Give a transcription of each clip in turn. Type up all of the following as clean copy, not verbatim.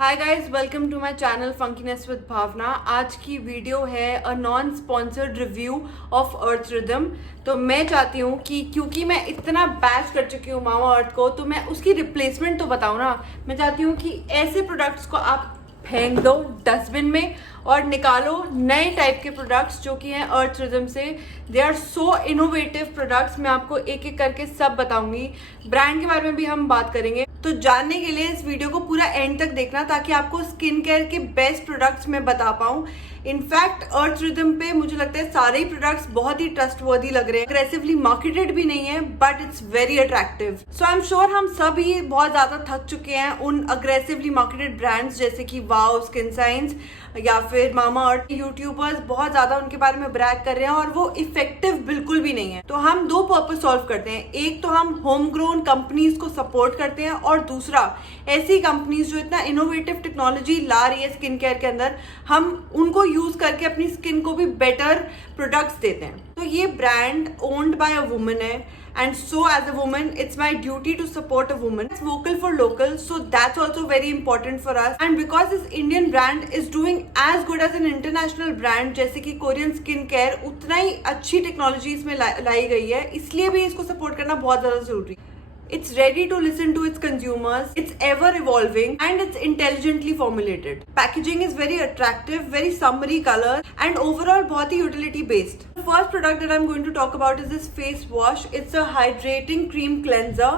Hi guys, welcome to my channel funkiness with Bhavna. आज की video है a non sponsored review of Earth Rhythm. तो मैं चाहती हूँ कि क्योंकि मैं इतना बैच कर चुकी हूँ मामा अर्थ को, तो मैं उसकी रिप्लेसमेंट तो बताऊँ ना। मैं चाहती हूँ कि ऐसे प्रोडक्ट्स को आप फेंक दो डस्टबिन में और निकालो नए टाइप के प्रोडक्ट्स जो कि हैं अर्थ रिदम से। They are so innovative products. मैं आपको एक एक करके सब बताऊंगी। ब्रांड के बारे में भी हम बात करेंगे। तो जानने के लिए इस वीडियो को पूरा एंड तक देखना, ताकि आपको स्किन केयर के बेस्ट प्रोडक्ट्स मैं बता पाऊँ। इनफैक्ट अर्थ रिदम पे मुझे लगता है सारे ही प्रोडक्ट्स बहुत ही ट्रस्टवर्दी लग रहे हैं। अग्रेसिवली मार्केटेड भी नहीं है, but it's very attractive. So I am sure हम सब ही बहुत ज्यादा थक चुके हैं उन अग्रेसिवली मार्केटेड ब्रांड्स जैसे कि वाओ, स्किन साइंस या फिर मामा अर्थ। यूट्यूबर्स बहुत ज्यादा उनके बारे में ब्रैग कर रहे हैं और वो इफेक्टिव बिल्कुल भी नहीं है। तो हम दो पर्पस सॉल्व करते हैं। एक तो हम होम ग्रोन कंपनीज को सपोर्ट करते हैं, और दूसरा ऐसी कंपनीज जो इतना इनोवेटिव टेक्नोलॉजी ला रही है स्किन केयर के अंदर, हम उनको यूज करके अपनी स्किन को भी बेटर प्रोडक्ट्स देते हैं। तो ये brand owned by a woman है, and so as a woman it's my duty to support a woman. It's vocal for local, so that's also very important for us. And because this Indian brand is doing as good as an international brand जैसे कि Korean skin care, उतना ही अच्छी technology इसमें लाई गई है, इसलिए भी इसको सपोर्ट करना बहुत ज्यादा जरूरी है। It's ready to listen to its consumers, it's ever evolving, and it's intelligently formulated. Packaging is very attractive, very summery color, and overall बहुत ही utility based. The first product that I'm going to talk about is this face wash. It's a hydrating cream cleanser.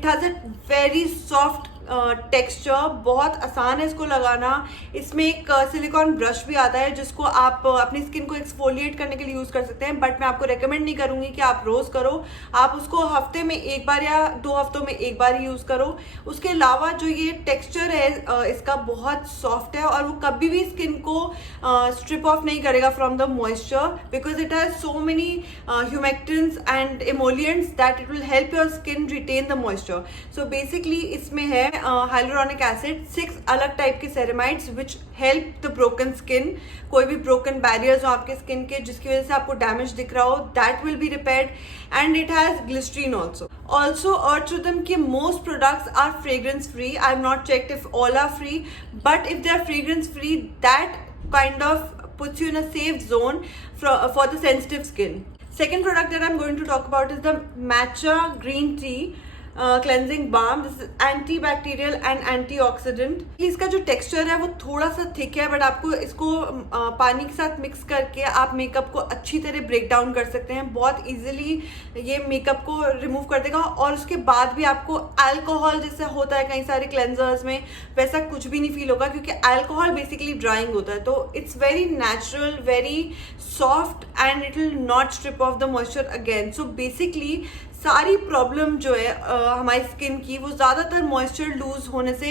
It has a very soft texture, बहुत आसान है इसको लगाना। इसमें एक silicon brush भी आता है जिसको आप अपनी स्किन को एक्सफोलिएट करने के लिए यूज कर सकते हैं, बट मैं आपको रेकमेंड नहीं करूंगी कि आप रोज करो। आप उसको हफ्ते में एक बार या 2 हफ्तों में एक बार ही यूज करो। उसके अलावा जो ये टेक्सचर है इसका बहुत सॉफ्ट है और वो कभी भी स्किन को स्ट्रिप ऑफ नहीं करेगा from the moisture, because it has so many humectants and emollients that it will help your skin retain the moisture. So basically इसमें है hyaluronic acid, 6 अलग टाइप के ceramides which help the broken skin. कोई भी broken barriers हो आपके skin के जिसकी वजह से आपको डैमेज दिख रहा हो, that will be repaired. And it has glycerin also Earth Rhythm के most products are fragrance free. I have not checked if all are free, but if they are fragrance free, that kind of puts you in a safe zone for the sensitive skin. Second product that I'm going to talk about is the Matcha Green Tea cleansing balm. This is anti bacterial and antioxidant. इसका जो texture है वो थोड़ा सा thick है, but आपको इसको पानी के साथ मिक्स करके आप मेकअप को अच्छी तरह ब्रेक डाउन कर सकते हैं। बहुत इजीली ये मेकअप को रिमूव कर देगा, और उसके बाद भी आपको अल्कोहल जैसे होता है कई सारे क्लेंजर्स में, वैसा कुछ भी नहीं फील होगा, क्योंकि अल्कोहल बेसिकली ड्राइंग होता है। तो it's very natural, very soft, and it will not strip of the moisture again. So basically सारी प्रॉब्लम जो है हमारी स्किन की, वो ज़्यादातर मॉइस्चर लूज होने से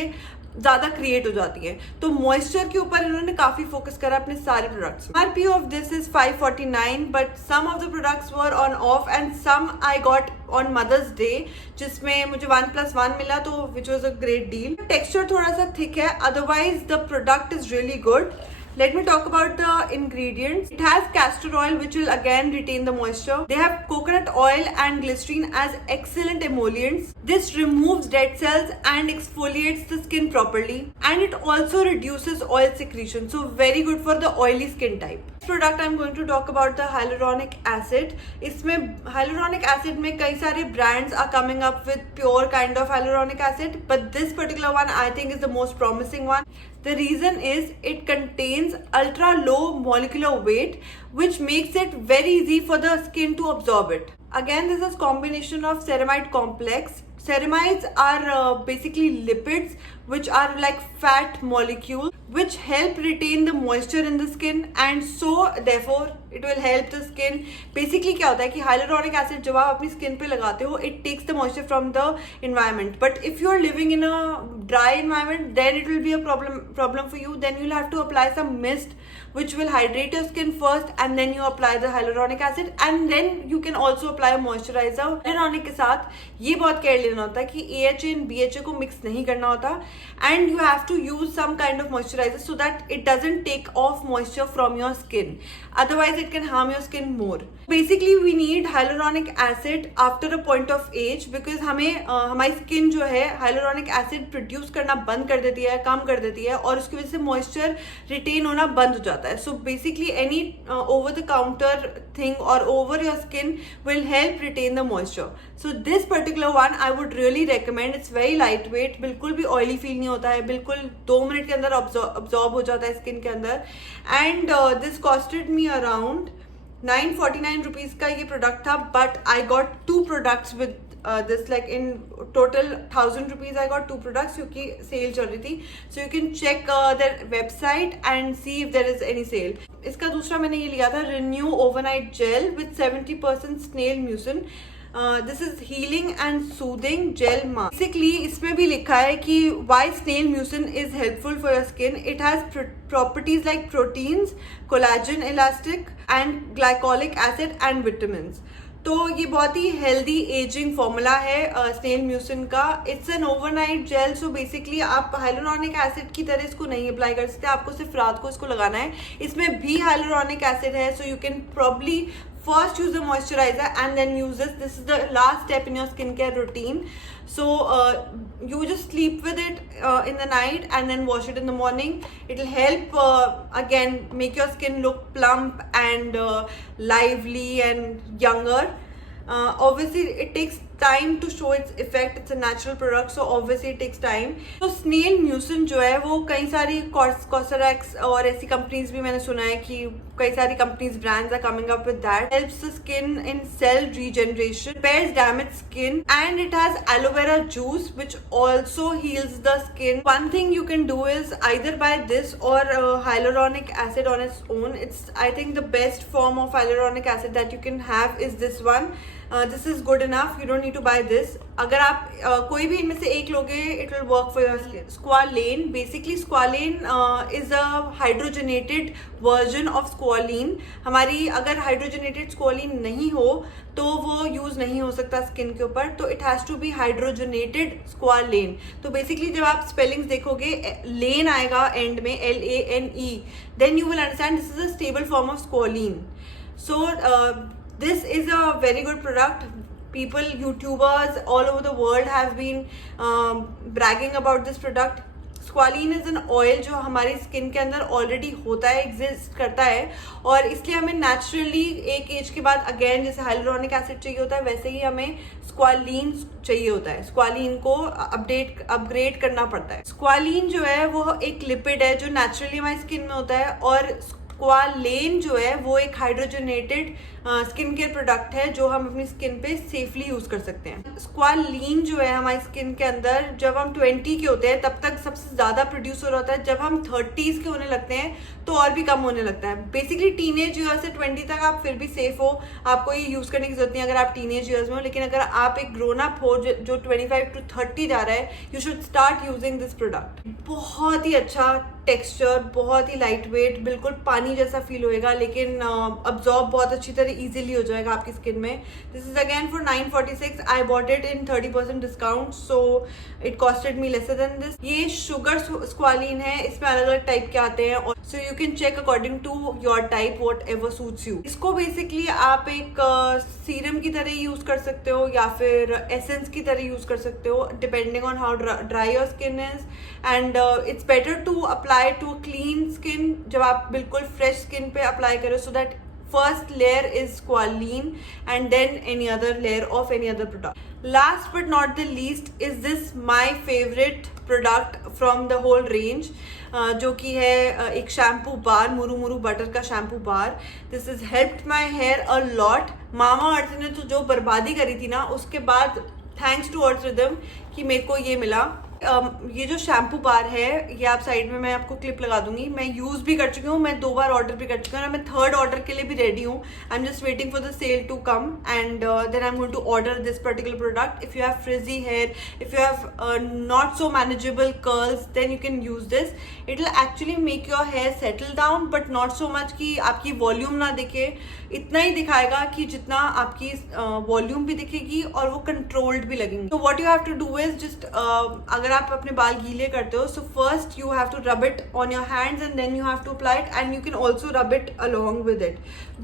ज़्यादा क्रिएट हो जाती है। तो मॉइस्चर के ऊपर इन्होंने काफ़ी फोकस करा अपने सारे प्रोडक्ट्स में। RP of this is 549, but some of the products were on off and some I got on Mother's Day, जिसमें मुझे 1+1 मिला, तो which was a great deal. Texture थोड़ा सा थिक है, otherwise the product is really good. Let me talk about the ingredients. It has castor oil, which will again retain the moisture. They have coconut oil and glycerine as excellent emollients. This removes dead cells and exfoliates the skin properly. And it also reduces oil secretion. So very good for the oily skin type. Product I'm going to talk about the hyaluronic acid. इसमें hyaluronic acid में कई सारे brands are coming up with pure kind of hyaluronic acid, but this particular one I think is the most promising one. The reason is it contains ultra low molecular weight, which makes it very easy for the skin to absorb it. Again, this is combination of ceramide complex. Ceramides are basically lipids, which are like fat molecules, which help retain the moisture in the skin, and so therefore it will help the skin. Basically क्या होता है कि hyaluronic acid जब आप अपनी skin पे लगाते हो, it takes the moisture from the environment. But if you are living in a dry environment, then it will be a problem for you. Then you'll have to apply some mist, which will hydrate your skin first, and then you apply the hyaluronic acid, and then you can also apply a moisturizer. Hyaluronic के साथ ये बहुत care लेना होता है कि AHA and BHA को mix नहीं करना होता, and you have to use some kind of moisturiser so that it doesn't take off moisture from your skin, otherwise it can harm your skin more. Basically we need hyaluronic acid after a point of age, because हमारी skin जो है hyaluronic acid produce करना बंद कर देती है, कम कर देती है, और उसकी वजह से मॉइस्चर रिटेन होना बंद हो जाता है. So basically any over the counter thing और over your skin will help retain the moisture. So this particular one I would really recommend. It's very light weight, बिल्कुल भी ऑयली फील नहीं होता है, बिल्कुल 2 मिनट के अंदर अब्जॉर्ब हो जाता है स्किन के अंदर. And this costed me around 949 rupees का ये प्रोडक्ट था, but I got 2 products with this, like in total 1000 rupees I got 2 products क्योंकि सेल चल रही थी. So you can check their website and see if there is any sale. इसका दूसरा मैंने ये लिया था Renew Overnight Gel with 70% snail mucin. This is healing and soothing gel mask. Basically इसमें भी लिखा है कि why snail mucin is helpful for your skin. It has properties like proteins, collagen, elastic and glycolic acid and vitamins. तो ये बहुत ही healthy ageing formula है स्नेल म्यूसिन का. It's an overnight gel. So basically आप hyaluronic acid की तरह इसको नहीं अप्लाई कर सकते, आपको सिर्फ रात को इसको लगाना है. इसमें भी हाइलुरोनिक एसिड है, सो you can probably first use the moisturizer and then use this. This is the last step in your skincare routine. So you just sleep with it in the night and then wash it in the morning. It will help again make your skin look plump and lively and younger. Obviously it takes time to show its effect. It's a natural product, so obviously it takes time. तो snail mucin जो है वो कई सारी cosmetics और ऐसी companies भी मैंने सुना है कि कई सारी companies brands are coming up with that. Helps the skin in cell regeneration, repairs damaged skin, and it has aloe vera juice which also heals the skin. One thing you can do is either buy this or hyaluronic acid on its own. It's I think the best form of hyaluronic acid that you can have is this one. This is good enough. You don't need to buy this. अगर आप कोई भी इनमें से एक लोगे, it will work for your skin. Squalane, basically squalane is a hydrogenated version of squalene. हमारी अगर hydrogenated squalene नहीं हो तो वो यूज नहीं हो सकता स्किन के ऊपर, तो it has to be hydrogenated squalane. तो बेसिकली जब आप स्पेलिंग्स देखोगे, लेन आएगा एंड में, LANE, then you will understand this is a stable form of squalene. So this is a very good product. People, YouTubers all over the world have been bragging about this product. Squalene is an oil जो हमारी skin के अंदर already होता है, exist करता है, और इसलिए हमें नेचुरली एक एज के बाद अगेन जैसे हाइलुरोनिक एसिड चाहिए होता है वैसे ही हमें स्क्वालीन चाहिए होता है. स्क्वालीन को अपग्रेड करना पड़ता है. स्क्वालीन जो है वो एक लिपिड है जो नेचुरली हमारी स्किन में होता है, और स्क्वालेन जो है वो एक हाइड्रोजनेटेड स्किन केयर प्रोडक्ट है जो हम अपनी स्किन पे सेफली यूज कर सकते हैं. स्क्वालीन जो है हमारी स्किन के अंदर जब हम 20 के होते हैं तब तक सबसे ज्यादा प्रोड्यूस हो रहा होता है. जब हम 30s के होने लगते हैं तो और भी कम होने लगता है. बेसिकली टीनेज ईयर से 20 तक आप फिर भी सेफ हो, आपको ये यूज करने की जरूरत नहीं अगर आप टीनेज ईयर्स में हो. लेकिन अगर आप एक ग्रोन अप हो जो 25 to 30 जा रहा है, you should start using this product. बहुत ही अच्छा टेक्सचर, बहुत ही लाइट वेट, बिल्कुल पानी जैसा फील होएगा, लेकिन अब्जॉर्ब बहुत अच्छी तरह इजीली हो जाएगा आपकी स्किन में. This is again for 946. I bought it in 30% discount, so it costed me lesser than this. ये शुगर स्क्वालीन है, इसमें अलग अलग टाइप के आते हैं, so you can check according to your type whatever suits you. इसको basically आप एक सीरम की तरह यूज कर सकते हो या फिर एसेंस की तरह यूज कर सकते हो, depending on how dry your skin is. And it's better to apply to clean skin जब आप बिल्कुल फ्रेश स्किन पे अप्लाई करो, so that first layer is squalene and then any other layer of any other product. Last but not the least is this my favorite product from the whole range, जो कि है एक shampoo bar, murumuru butter का shampoo bar. This is helped my hair a lot. Mamaearth ने तो जो बर्बादी करी थी ना, उसके बाद थैंक्स टू अर्थ रिदम कि मेरे को ये मिला. ये जो शैम्पू बार है ये आप साइड में मैं आपको क्लिप लगा दूंगी, मैं यूज भी कर चुकी हूँ, मैं 2 बार ऑर्डर भी कर चुकी हूँ और मैं 3rd ऑर्डर के लिए भी रेडी हूँ. I am just waiting for the sale to come and then I am going to order this particular product. If you have frizzy hair, if you have not so manageable curls, then you can use this. It will actually make your hair settle down but not so much कि आपकी volume ना दिखे. इतना ही दिखाएगा कि जितना आपकी volume भी दिखेगी और वो कंट्रोल्ड भी लगेंगे. तो what you have to do is just अगर आप अपने बाल गीले करते हो, so first you have to rub it on your hands and then you have to apply it and you can also rub it along with it.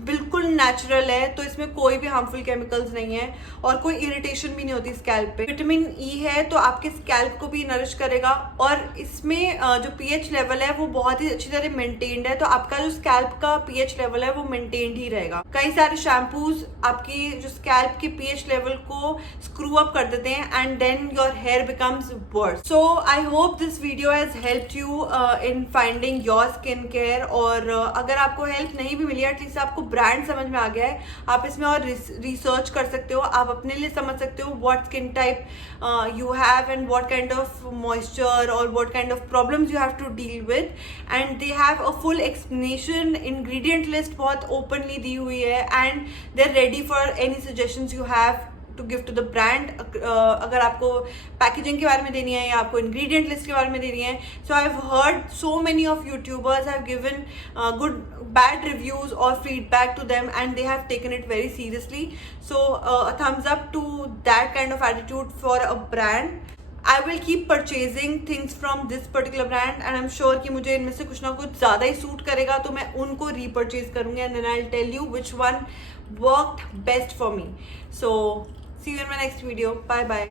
बिल्कुल natural है, तो इसमें कोई भी हार्मफुल केमिकल्स नहीं है और कोई इरिटेशन भी नहीं होती स्कैल्प पे. विटामिन ई है तो आपके स्कैल्प को भी नरिश करेगा और इसमें जो पीएच लेवल है वो बहुत ही अच्छी तरह मेंटेन्ड है, तो आपका जो स्कैल्प का पीएच लेवल है वो मेंटेन्ड ही रहेगा. कई सारे शैम्पूज आपकी जो स्कैल्प के पीएच लेवल को स्क्रू अप कर देते हैं and then your hair becomes worse. So I hope this video has helped you in finding your skin care. और अगर आपको हेल्प नहीं भी मिली, एटलीस्ट आपको ब्रांड समझ में आ गया है, आप इसमें और रिसर्च कर सकते हो, आप अपने लिए समझ सकते हो what skin type you have and what kind of moisture or what kind of problems you have to deal with. And they have a full explanation, ingredient list बहुत openly दी हुई है and they're ready for any suggestions you have to give to the brand. अगर आपको packaging के बारे में देनी है या आपको इंग्रेडिएंट लिस्ट के बारे में देनी है. So I have heard so many of YouTubers have given good bad reviews or feedback to them and they have taken it very seriously. So a thumbs up to that kind of attitude for a brand. I will keep purchasing things from this particular brand and I'm sure कि मुझे इनमें से कुछ ना कुछ ज़्यादा ही suit करेगा तो मैं उनको repurchase करूँगी and then I'll tell you which one worked best for me. So see you in my next video. Bye bye.